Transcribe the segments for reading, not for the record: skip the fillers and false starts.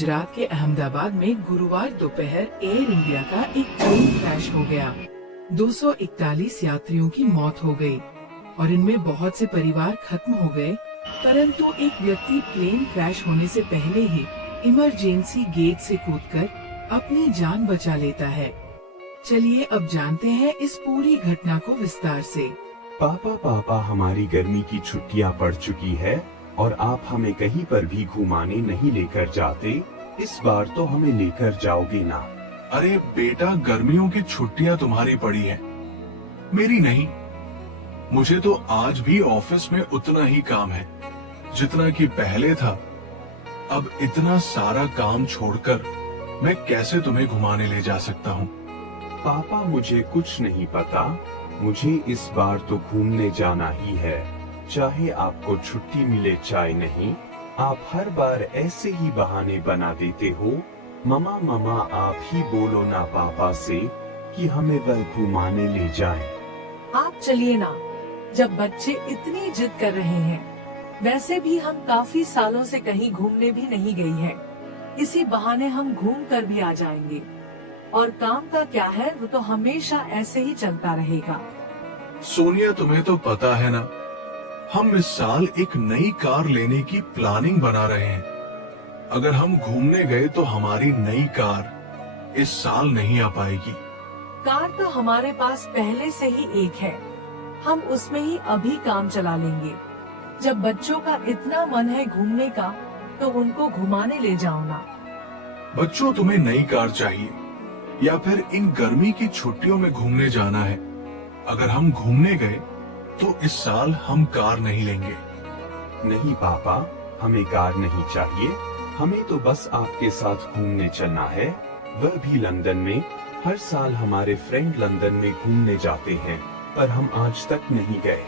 गुजरात के अहमदाबाद में गुरुवार दोपहर एयर इंडिया का एक प्लेन क्रैश हो गया। 241 यात्रियों की मौत हो गई और इनमें बहुत से परिवार खत्म हो गए, परंतु एक व्यक्ति प्लेन क्रैश होने से पहले ही इमरजेंसी गेट से कूदकर अपनी जान बचा लेता है। चलिए अब जानते हैं इस पूरी घटना को विस्तार से। पापा हमारी गर्मी की छुट्टियां पड़ चुकी है और आप हमें कहीं पर भी घुमाने नहीं लेकर जाते। इस बार तो हमें लेकर जाओगे ना? अरे बेटा, गर्मियों की छुट्टियां तुम्हारी पड़ी हैं, मेरी नहीं। मुझे तो आज भी ऑफिस में उतना ही काम है जितना कि पहले था। अब इतना सारा काम छोड़कर मैं कैसे तुम्हें घुमाने ले जा सकता हूँ? पापा मुझे कुछ नहीं पता, मुझे इस बार तो घूमने जाना ही है, चाहे आपको छुट्टी मिले चाहे नहीं। आप हर बार ऐसे ही बहाने बना देते हो। मम्मा आप ही बोलो ना पापा से कि हमें वह घुमाने ले जाएं। आप चलिए ना, जब बच्चे इतनी जिद कर रहे हैं। वैसे भी हम काफी सालों से कहीं घूमने भी नहीं गई हैं। इसी बहाने हम घूम कर भी आ जाएंगे। और काम का क्या है, वो तो हमेशा ऐसे ही चलता रहेगा। सोनिया, तुम्हें तो पता है ना, हम इस साल एक नई कार लेने की प्लानिंग बना रहे हैं। अगर हम घूमने गए तो हमारी नई कार इस साल नहीं आ पाएगी। कार तो हमारे पास पहले से ही एक है, हम उसमें ही अभी काम चला लेंगे। जब बच्चों का इतना मन है घूमने का, तो उनको घुमाने ले जाओ ना। बच्चों, तुम्हें नई कार चाहिए या फिर इन गर्मी की छुट्टियों में घूमने जाना है? अगर हम घूमने गए तो इस साल हम कार नहीं लेंगे। नहीं पापा, हमें कार नहीं चाहिए, हमें तो बस आपके साथ घूमने चलना है, वह भी लंदन में। हर साल हमारे फ्रेंड लंदन में घूमने जाते हैं, पर हम आज तक नहीं गए।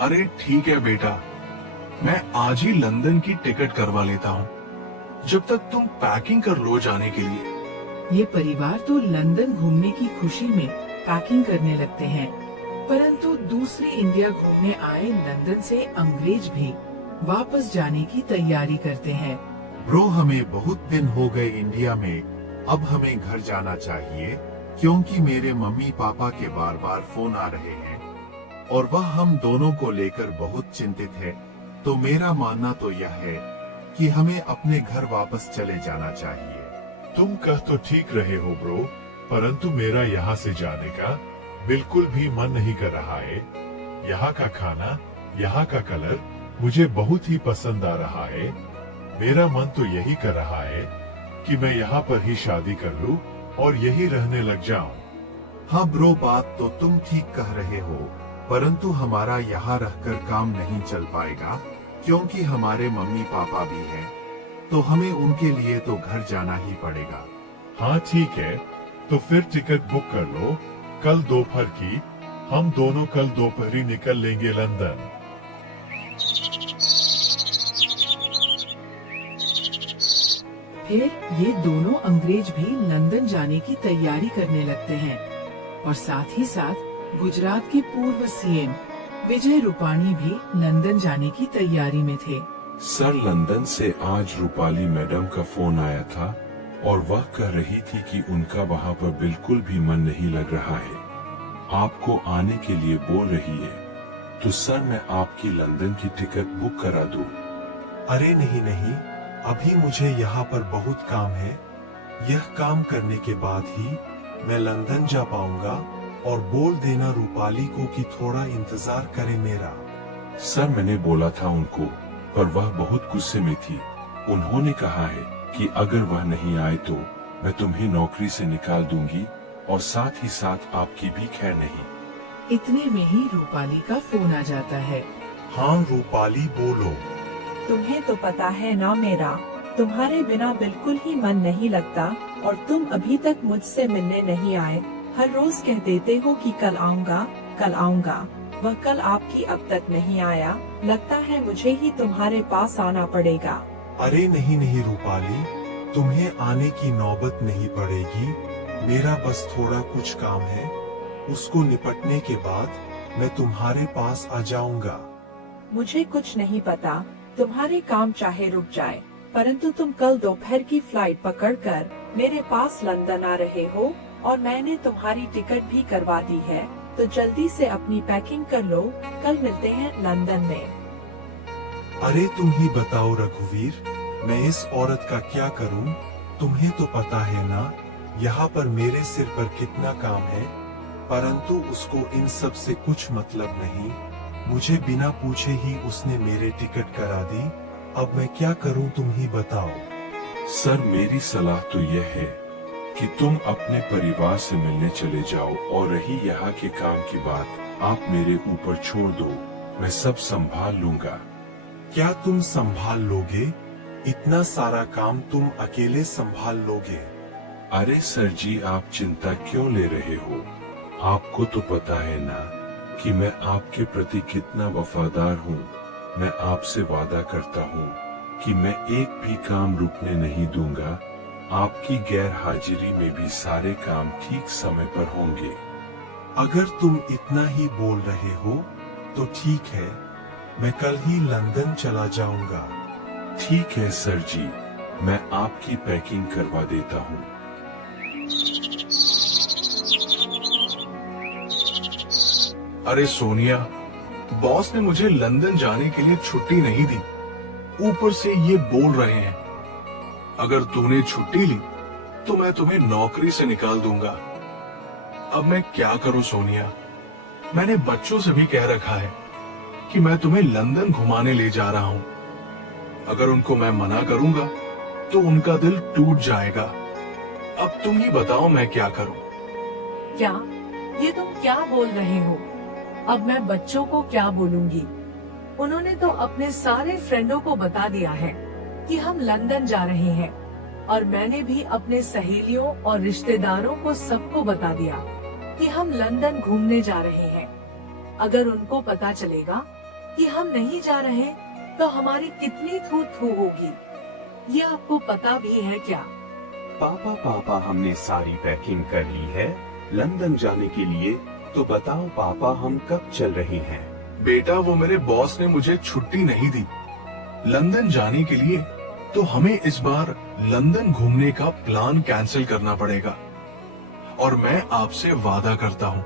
अरे ठीक है बेटा, मैं आज ही लंदन की टिकट करवा लेता हूँ, जब तक तुम पैकिंग कर लो जाने के लिए। ये परिवार तो लंदन घूमने की खुशी में पैकिंग करने लगते हैं, परंतु दूसरी इंडिया घूमने आए लंदन से अंग्रेज भी वापस जाने की तैयारी करते हैं। ब्रो, हमें बहुत दिन हो गए इंडिया में, अब हमें घर जाना चाहिए, क्योंकि मेरे मम्मी पापा के बार बार फोन आ रहे हैं और वह हम दोनों को लेकर बहुत चिंतित है। तो मेरा मानना तो यह है कि हमें अपने घर वापस चले जाना चाहिए। तुम कह तो ठीक रहे हो ब्रो, परंतु मेरा यहाँ से जाने का बिल्कुल भी मन नहीं कर रहा है। यहाँ का खाना, यहाँ का कलर मुझे बहुत ही पसंद आ रहा है। मेरा मन तो यही कर रहा है कि मैं यहाँ पर ही शादी कर लूं और यही रहने लग जाऊं। हाँ ब्रो, बात तो तुम ठीक कह रहे हो, परंतु हमारा यहाँ रहकर काम नहीं चल पाएगा, क्योंकि हमारे मम्मी पापा भी हैं, तो हमें उनके लिए तो घर जाना ही पड़ेगा। हाँ ठीक है, तो फिर टिकट बुक कर लो कल दोपहर की। हम दोनों कल दोपहर ही निकल लेंगे लंदन। फिर ये दोनों अंग्रेज भी लंदन जाने की तैयारी करने लगते हैं और साथ ही साथ गुजरात के पूर्व सीएम विजय रूपाणी भी लंदन जाने की तैयारी में थे। सर, लंदन से आज रूपाली मैडम का फोन आया था और वह कह रही थी कि उनका वहाँ पर बिल्कुल भी मन नहीं लग रहा है, आपको आने के लिए बोल रही है। तो सर, मैं आपकी लंदन की टिकट बुक करा दूं? अरे नहीं, अभी मुझे यहाँ पर बहुत काम है। यह काम करने के बाद ही मैं लंदन जा पाऊंगा। और बोल देना रूपाली को कि थोड़ा इंतजार करे मेरा। सर, मैंने बोला था उनको, पर वह बहुत गुस्से में थी। उन्होंने कहा है कि अगर वह नहीं आए तो मैं तुम्हें नौकरी से निकाल दूंगी और साथ ही साथ आपकी भी खैर नहीं। इतने में ही रूपाली का फोन आ जाता है। हाँ रूपाली, बोलो। तुम्हें तो पता है ना, मेरा तुम्हारे बिना बिल्कुल ही मन नहीं लगता और तुम अभी तक मुझसे मिलने नहीं आए। हर रोज कह देते हो कि कल आऊँगा कल आऊँगा, वह कल आपकी अब तक नहीं आया। लगता है मुझे ही तुम्हारे पास आना पड़ेगा। अरे नहीं रूपाली, तुम्हें आने की नौबत नहीं पड़ेगी। मेरा बस थोड़ा कुछ काम है, उसको निपटने के बाद मैं तुम्हारे पास आ जाऊंगा। मुझे कुछ नहीं पता, तुम्हारे काम चाहे रुक जाए, परंतु तुम कल दोपहर की फ्लाइट पकड़कर मेरे पास लंदन आ रहे हो और मैंने तुम्हारी टिकट भी करवा दी है, तो जल्दी से अपनी पैकिंग कर लो, कल मिलते हैं लंदन में। अरे तुम ही बताओ रघुवीर, मैं इस औरत का क्या करूं? तुम्हें तो पता है ना, यहाँ पर मेरे सिर पर कितना काम है, परंतु उसको इन सब से कुछ मतलब नहीं। मुझे बिना पूछे ही उसने मेरे टिकट करा दी। अब मैं क्या करूं, तुम ही बताओ। सर, मेरी सलाह तो यह है कि तुम अपने परिवार से मिलने चले जाओ, और रही यहाँ के काम की बात, आप मेरे ऊपर छोड़ दो, मैं सब संभाल लूंगा। क्या तुम संभाल लोगे? इतना सारा काम तुम अकेले संभाल लोगे? अरे सर जी, आप चिंता क्यों ले रहे हो? आपको तो पता है ना कि मैं आपके प्रति कितना वफादार हूँ। मैं आपसे वादा करता हूँ कि मैं एक भी काम रुकने नहीं दूंगा। आपकी गैर हाजिरी में भी सारे काम ठीक समय पर होंगे। अगर तुम इतना ही बोल रहे हो तो ठीक है, मैं कल ही लंदन चला जाऊंगा। ठीक है सर जी, मैं आपकी पैकिंग करवा देता हूँ। अरे सोनिया, बॉस ने मुझे लंदन जाने के लिए छुट्टी नहीं दी, ऊपर से ये बोल रहे हैं अगर तूने छुट्टी ली तो मैं तुम्हें नौकरी से निकाल दूंगा। अब मैं क्या करूं सोनिया? मैंने बच्चों से भी कह रखा है कि मैं तुम्हें लंदन घुमाने ले जा रहा हूं। अगर उनको मैं मना करूंगा तो उनका दिल टूट जाएगा। अब तुम ही बताओ मैं क्या करूं? क्या ये तुम क्या बोल रहे हो? अब मैं बच्चों को क्या बोलूंगी? उन्होंने तो अपने सारे फ्रेंडों को बता दिया है कि हम लंदन जा रहे हैं, और मैंने भी अपने सहेलियों और रिश्तेदारों को सबको बता दिया कि हम लंदन घूमने जा रहे हैं। अगर उनको पता चलेगा कि हम नहीं जा रहे तो हमारी कितनी थू थू होगी, ये आपको पता भी है क्या? पापा हमने सारी पैकिंग कर ली है लंदन जाने के लिए। तो बताओ पापा, हम कब चल रहे हैं? बेटा, वो मेरे बॉस ने मुझे छुट्टी नहीं दी लंदन जाने के लिए, तो हमें इस बार लंदन घूमने का प्लान कैंसिल करना पड़ेगा। और मैं आपसे वादा करता हूँ,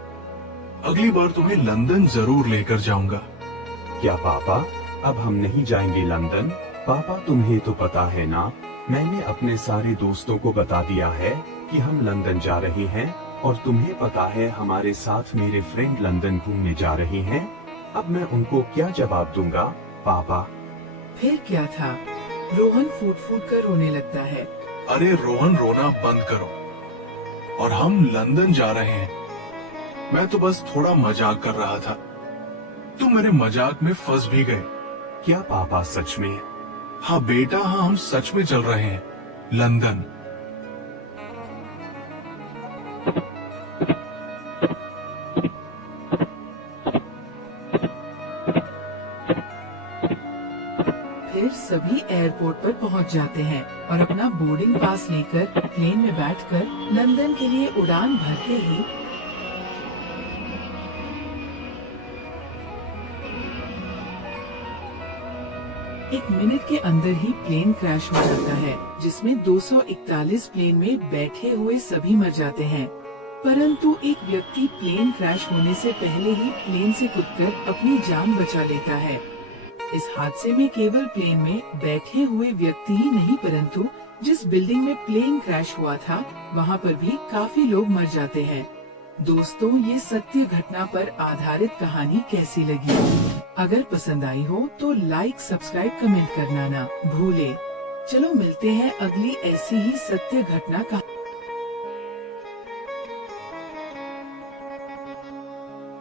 अगली बार तुम्हें लंदन जरूर लेकर जाऊंगा। क्या पापा, अब हम नहीं जाएंगे लंदन? पापा, तुम्हें तो पता है ना, मैंने अपने सारे दोस्तों को बता दिया है कि हम लंदन जा रहे हैं, और तुम्हें पता है हमारे साथ मेरे फ्रेंड लंदन घूमने जा रहे हैं। अब मैं उनको क्या जवाब दूंगा पापा? फिर क्या था? रोहन फूट फूट कर रोने लगता है। अरे रोहन, रोना बंद करो, और हम लंदन जा रहे हैं। मैं तो बस थोड़ा मजाक कर रहा था, तुम मेरे मजाक में फंस भी गए। क्या पापा सच में? हाँ बेटा, हाँ, हम सच में चल रहे हैं लंदन। फिर सभी एयरपोर्ट पर पहुंच जाते हैं और अपना बोर्डिंग पास लेकर प्लेन में बैठकर लंदन के लिए उड़ान भरते ही एक मिनट के अंदर ही प्लेन क्रैश हो जाता है, जिसमें 241 प्लेन में बैठे हुए सभी मर जाते हैं। परंतु एक व्यक्ति प्लेन क्रैश होने से पहले ही प्लेन से कूदकर अपनी जान बचा लेता है। इस हादसे में केवल प्लेन में बैठे हुए व्यक्ति ही नहीं, परंतु जिस बिल्डिंग में प्लेन क्रैश हुआ था वहाँ पर भी काफी लोग मर जाते हैं। दोस्तों, ये सत्य घटना पर आधारित कहानी कैसी लगी? अगर पसंद आई हो तो लाइक, सब्सक्राइब, कमेंट करना ना भूले। चलो मिलते हैं अगली ऐसी ही सत्य घटना का